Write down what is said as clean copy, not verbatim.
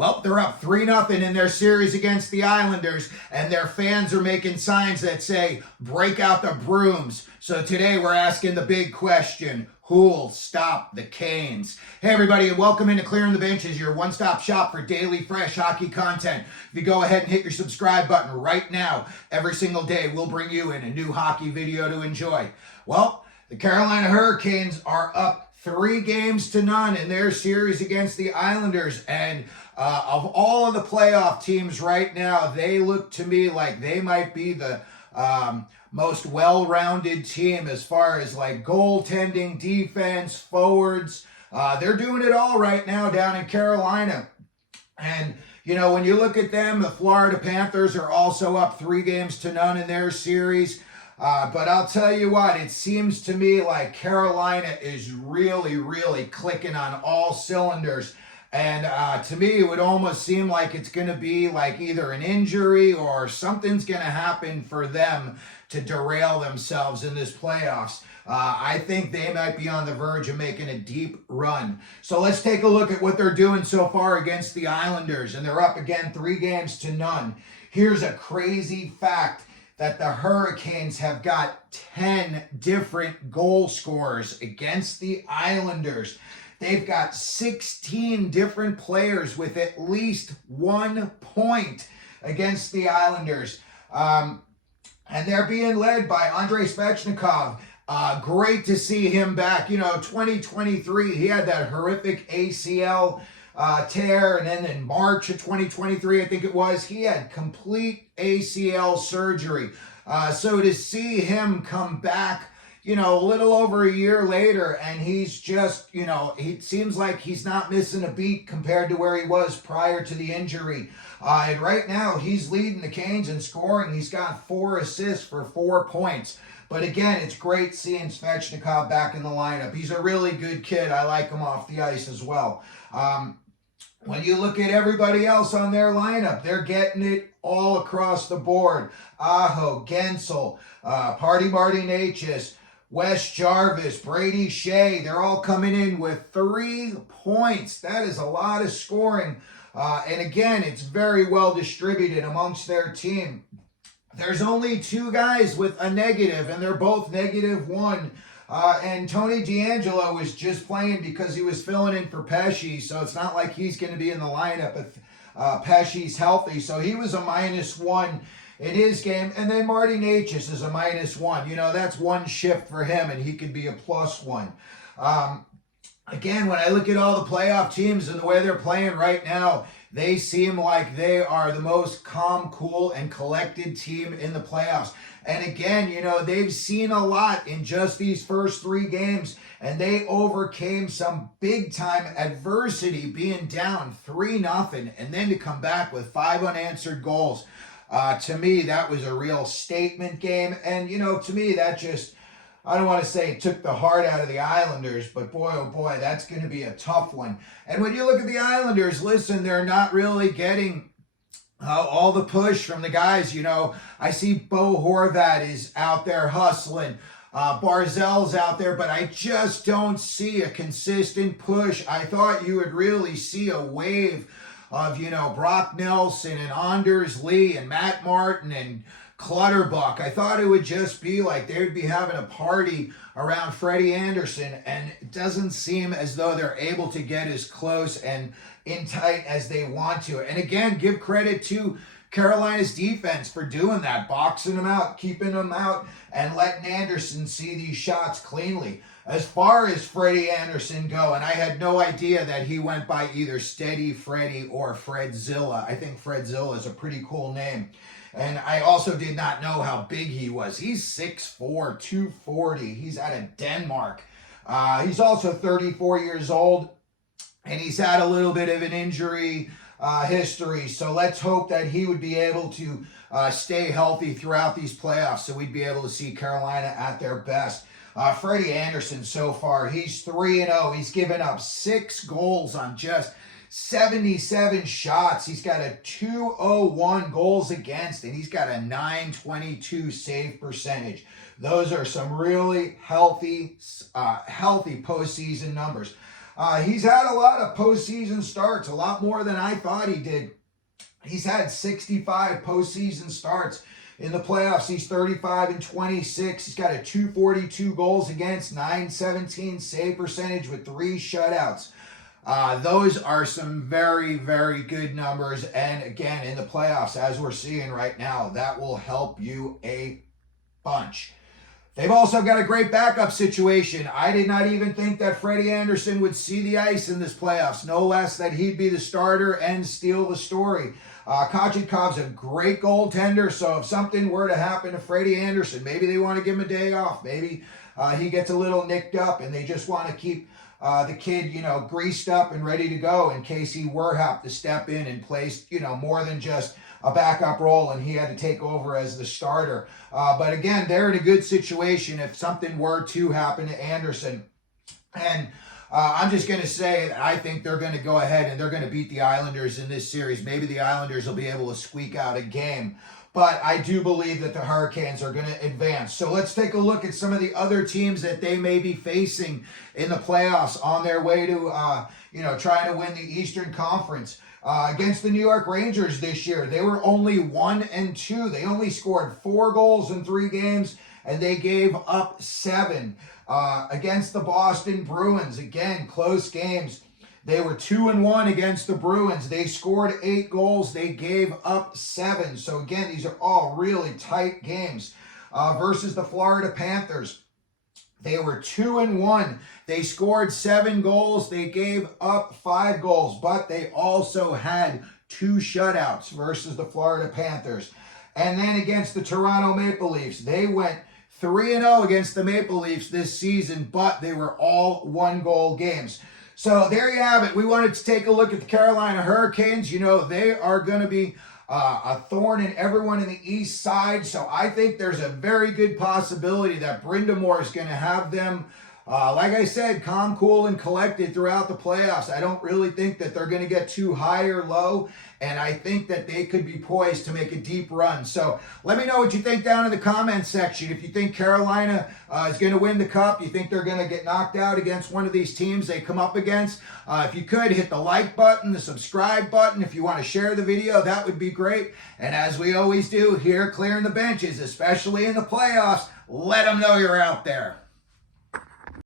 Well, they're up 3-0 in their series against the Islanders, and their fans are making signs that say, break out the brooms. So today we're asking the big question, who'll stop the Canes? Hey everybody, and welcome into Clearing the Benches, your one-stop shop for daily fresh hockey content. If you go ahead and hit your subscribe button right now, every single day we'll bring you in a new hockey video to enjoy. Well, the Carolina Hurricanes are up 3-0 in their series against the Islanders, and of all of the playoff teams right now, they look to me like they might be the most well-rounded team as far as like goaltending, defense, forwards. They're doing it all right now down in Carolina. And, you know, when you look at them, the Florida Panthers are also up 3-0 in their series. But I'll tell you what, it seems to me like Carolina is really clicking on all cylinders. And to me, it would almost seem like it's going to be like either an injury or something's going to happen for them to derail themselves in this playoffs. I think they might be on the verge of making a deep run. So let's take a look at what they're doing so far against the Islanders. And they're up again 3-0. Here's a crazy fact that the Hurricanes have got 10 different goal scorers against the Islanders. They've got 16 different players with at least 1 point against the Islanders. And they're being led by Andrei Svechnikov. Great to see him back. You know, 2023, he had that horrific ACL tear. And then in March of 2023, I think it was, he had complete ACL surgery. So to see him come back, you know, a little over a year later, and he's just, you know, it seems like he's not missing a beat compared to where he was prior to the injury. And right now, he's leading the Canes in scoring. He's got 4 assists for 4 points. But again, it's great seeing Svechnikov back in the lineup. He's a really good kid. I like him off the ice as well. When you look at everybody else on their lineup, they're getting it all across the board. Aho, Gensel, Party Marty Natchez, Wes Jarvis, Brady Shea, they're all coming in with 3 points. That is a lot of scoring. And again, it's very well distributed amongst their team. There's only 2 guys with a negative, and they're both -1. And Tony DeAngelo was just playing because he was filling in for Pesce, so it's not like he's going to be in the lineup if Pesce's healthy. So he was a -1 in his game. And then Marty Natchez is a -1. You know, that's 1 shift for him, and he could be a +1. Again, when I look at all the playoff teams and the way they're playing right now, they seem like they are the most calm, cool, and collected team in the playoffs. And again, you know, they've seen a lot in just these first 3 games, and they overcame some big-time adversity being down 3-0, and then to come back with 5 unanswered goals. To me, that was a real statement game. And, you know, to me, that just, I don't want to say it took the heart out of the Islanders, but boy, oh boy, that's going to be a tough one. And when you look at the Islanders, listen, they're not really getting all the push from the guys. You know, I see Bo Horvat is out there hustling. Barzell's out there, but I just don't see a consistent push. I thought you would really see a wave of, you know, Brock Nelson and Anders Lee and Matt Martin and Clutterbuck. I thought it would just be like they would be having a party around Freddie Andersen, and it doesn't seem as though they're able to get as close and in tight as they want to. And again, give credit to Carolina's defense for doing that, boxing them out, keeping them out, and letting Andersen see these shots cleanly. As far as Freddie Andersen go, and I had no idea that he went by either Steady Freddie or Fredzilla. I think Fredzilla is a pretty cool name. And I also did not know how big he was. He's 6'4", 240. He's out of Denmark. He's also 34 years old, and he's had a little bit of an injury history. So let's hope that he would be able to stay healthy throughout these playoffs, so we'd be able to see Carolina at their best. Freddie Andersen so far, he's 3-0. He's given up 6 goals on just 77 shots. He's got a 201 goals against, and he's got a 922 save percentage. Those are some really healthy postseason numbers. He's had a lot of postseason starts, a lot more than I thought he did. He's had 65 postseason starts. In the playoffs, he's 35-26. He's got a 242 goals against, 917 save percentage with 3 shutouts. Those are some very, very good numbers. And again, in the playoffs, as we're seeing right now, that will help you a bunch. They've also got a great backup situation. I did not even think that Freddie Andersen would see the ice in this playoffs, no less that he'd be the starter and steal the story. Kochetkov a great goaltender, so if something were to happen to Freddie Andersen, maybe they want to give him a day off. Maybe he gets a little nicked up and they just want to keep the kid, greased up and ready to go in case he were have to step in and play, more than just a backup role and he had to take over as the starter. But again, they're in a good situation if something were to happen to Andersen. And I'm just going to say that I think they're going to go ahead and they're going to beat the Islanders in this series. Maybe the Islanders will be able to squeak out a game. But I do believe that the Hurricanes are going to advance. So let's take a look at some of the other teams that they may be facing in the playoffs on their way to, trying to win the Eastern Conference. Against the New York Rangers this year, they were only 1-2. They only scored 4 goals in 3 games, and they gave up 7. Against the Boston Bruins, again, close games. They were 2-1 against the Bruins. They scored 8 goals. They gave up 7. So again, these are all really tight games. Versus the Florida Panthers, they were 2-1. They scored 7 goals. They gave up 5 goals, but they also had 2 shutouts versus the Florida Panthers. And then against the Toronto Maple Leafs, they went 3-0 against the Maple Leafs this season, but they were all 1-goal games. So there you have it. We wanted to take a look at the Carolina Hurricanes. They are going to be a thorn in everyone in the East Side. So I think there's a very good possibility that Brind'Amour is going to have them, like I said, calm, cool, and collected throughout the playoffs. I don't really think that they're going to get too high or low. And I think that they could be poised to make a deep run. So let me know what you think down in the comments section. If you think Carolina is going to win the cup, you think they're going to get knocked out against one of these teams they come up against, if you could, hit the like button, the subscribe button. If you want to share the video, that would be great. And as we always do here, clearing the benches, especially in the playoffs, let them know you're out there.